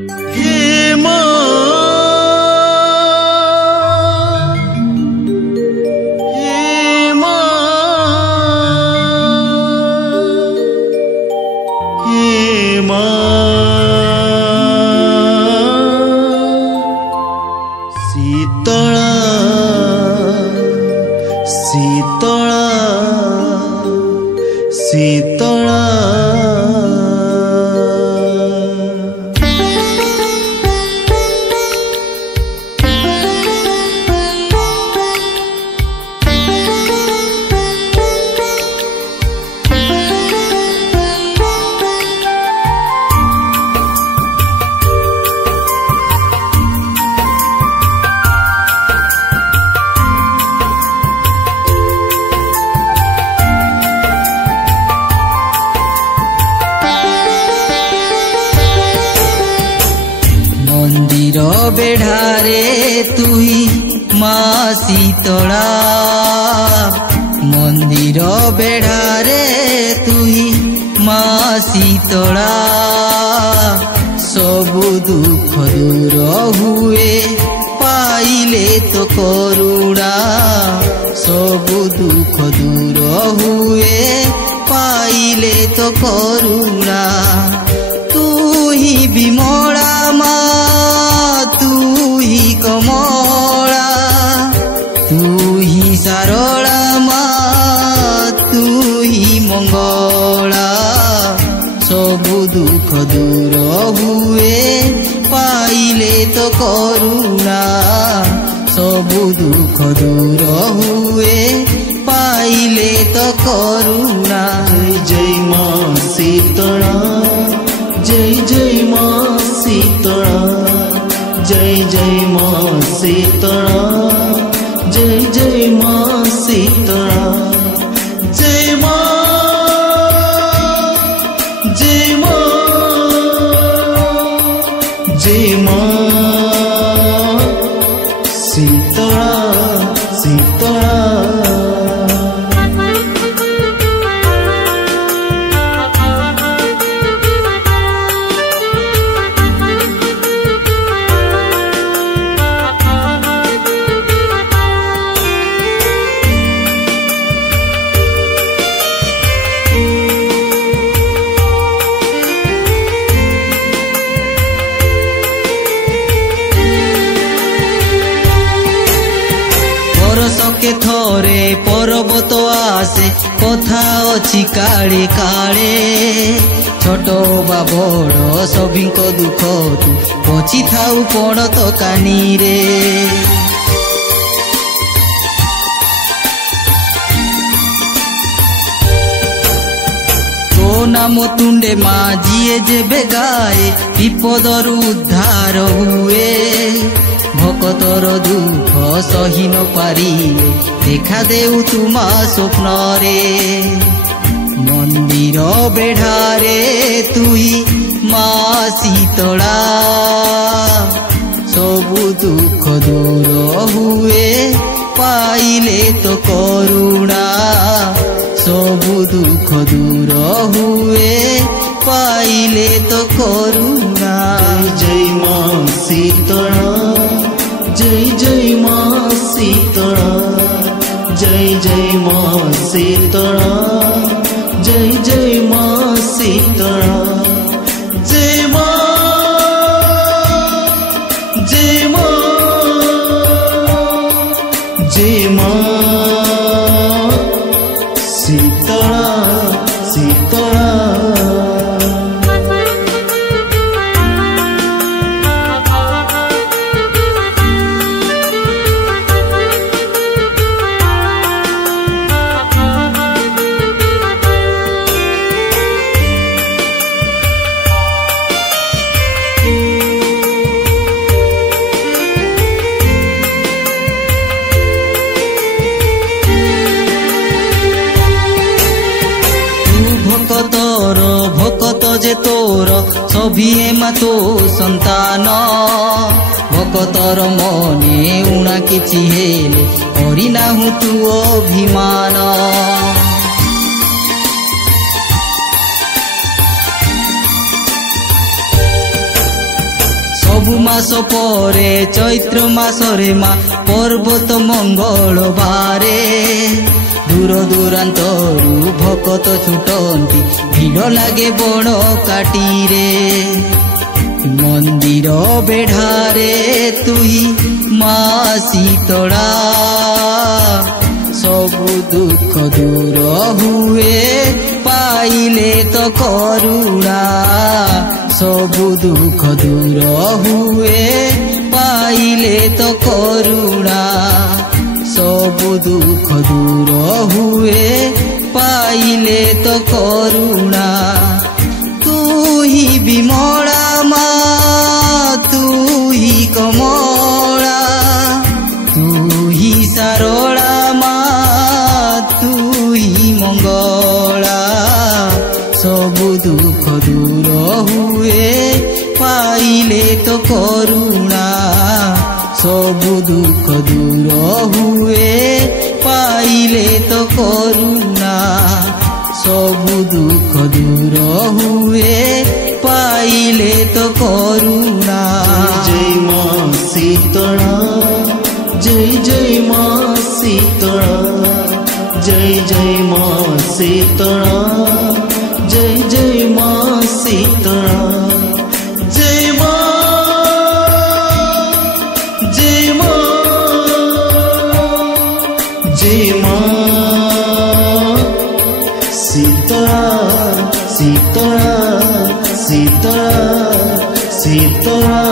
हे माँ, हे माँ, हे माँ, शीतला शीतला शीतला। मंदिर बेढ़ारे तुही माँ शीतला, मंदिर बेढ़ारे तुही माँ शीतला। सबु दुख दूर हुए पाइले तो करुणा, सबु दुख दूर हुए पाइले तो करुणा। तू ही विमला माँ, तू ही कमला, तू ही सारला माँ, तू ही मंगला। सबु दुख दूर हुए पाइले तो करुणा, सबु दुख दूर हुए पाइले तो करुणा। जय माँ शीतला, जय जय माँ शीतला, जय जय माँ शीतला, जय जय माँ शीतला। जय माँ, जय माँ, जय माँ शीतला शीतला। के थोरे पर्वत आसे कथा अच्छी काले काले। छोट बा बड़ सभी दुख तू बची थाऊ पण तो कानी रे। तो नाम तुंडे माँ जिए जेबे गाए विपदर उद्धार हुए। भकतर दुख सही न पारिले देखा देउ तुमा स्वप्न रे। मंदिर बेढ़ारे तुही माँ शीतला, सबु दुख दूर हुए पाइले तो करुणा, सबु दुख दूर हुए पाइले तो करुणा। जय माँ शीतला, जय जय माँ शीतला, जय जय माँ शीतला, जय जय माँ शीतला। जय माँ, जय माँ, जय माँ शीतला शीतला। भकत जे तोर सभी मा तो संतान। भकतर मने उणा किछि हेले करिनाहु तू अभिमान। सबु मास परे चैत्र मासरे माँ पर्वत मंगलबारे दूर दूरांतरू भकत छुटंती भिड़ लागे बण काटीरे मंदिर बेढ़ारे तुही माँ शीतला सबु दुख दूर हुए पाइले तो करुणा सबु दुख दूर हुए पाइले तो करुणा सबु दुख दूर हुए पाइले तो करुणा तू ही विमला माँ तू ही कमला तू ही सारला माँ तू ही मंगला सबु दुख दूर हुए पाइले तो करुणा सबु दुख दूर हुए पाइले तो करुणा सबु दुख दूर हुए पाइले तो करुणा। जय माँ शीतला जय जय माँ शीतला जय जय माँ शीतला जय जय माँ शीतला जय माँ जय माँ जय माँ शीतला शीतला शीतला शीतला